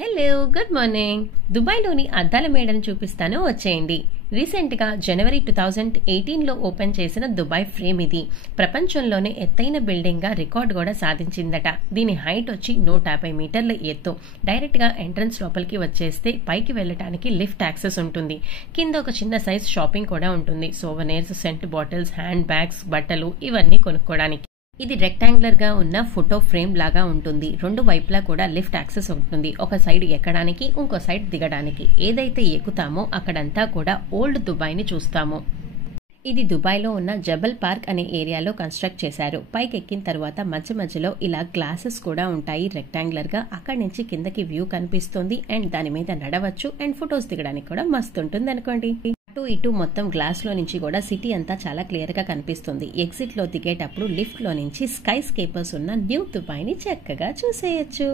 Hello, good morning. దుబాయ్లోని అద్దాల మేడను చూపిస్తాను, వచ్చేయండి. రీసెంట్గా జనవరి 2018లో ఓపెన్ చేసిన దుబాయ్ ఫ్రేమ్ ఇది. ప్రపంచంలోనే ఎత్తైన బిల్డింగ్గా రికార్డు కూడా సాధించిందట. దీని హైట్ వచ్చి 150 మీటర్ల ఎత్తు. డైరెక్ట్గా ఎంట్రన్స్ లోపలికి వచ్చేస్తే పైకి వెళ్ళటానికి లిఫ్ట్ యాక్సెస్ ఉంటుంది. కింద ఒక చిన్న సైజ్ షాపింగ్ కూడా ఉంటుంది. సోవనీర్స్, సెంట్ బాటిల్స్, హ్యాండ్ బ్యాగ్స్, బట్టలు ఇవన్నీ కొనుక్కోవడానికి. ఇది రెక్టాంగులర్ గా ఉన్న ఫోటో ఫ్రేమ్ లాగా ఉంటుంది. రెండు వైపులా కూడా లిఫ్ట్ యాక్సెస్ ఉంటుంది. ఒక సైడ్ ఎక్కడానికి, ఇంకో సైడ్ దిగడానికి. ఏదైతే ఎక్కుతామో అక్కడంతా కూడా ఓల్డ్ దుబాయ్ ని చూస్తాము. ఇది దుబాయ్లో ఉన్న జబల్ పార్క్ అనే ఏరియాలో కన్స్ట్రక్ట్ చేశారు. పైకి ఎక్కిన తర్వాత మధ్య మధ్యలో ఇలా గ్లాసెస్ కూడా ఉంటాయి రెక్టాంగులర్ గా. అక్కడి నుంచి కిందకి వ్యూ కనిపిస్తుంది అండ్ దాని మీద నడవచ్చు అండ్ ఫొటోస్ దిగడానికి కూడా మస్తు ఉంటుంది అనుకోండి. అటు ఇటు మొత్తం గ్లాస్ లో నుంచి కూడా సిటీ అంతా చాలా క్లియర్ గా కనిపిస్తుంది. ఎగ్జిట్ లో దిగేటప్పుడు లిఫ్ట్ లో నుంచి స్కై స్కేపర్స్ ఉన్న న్యూ దుబాయ్ ని చక్కగా చూసేయచ్చు.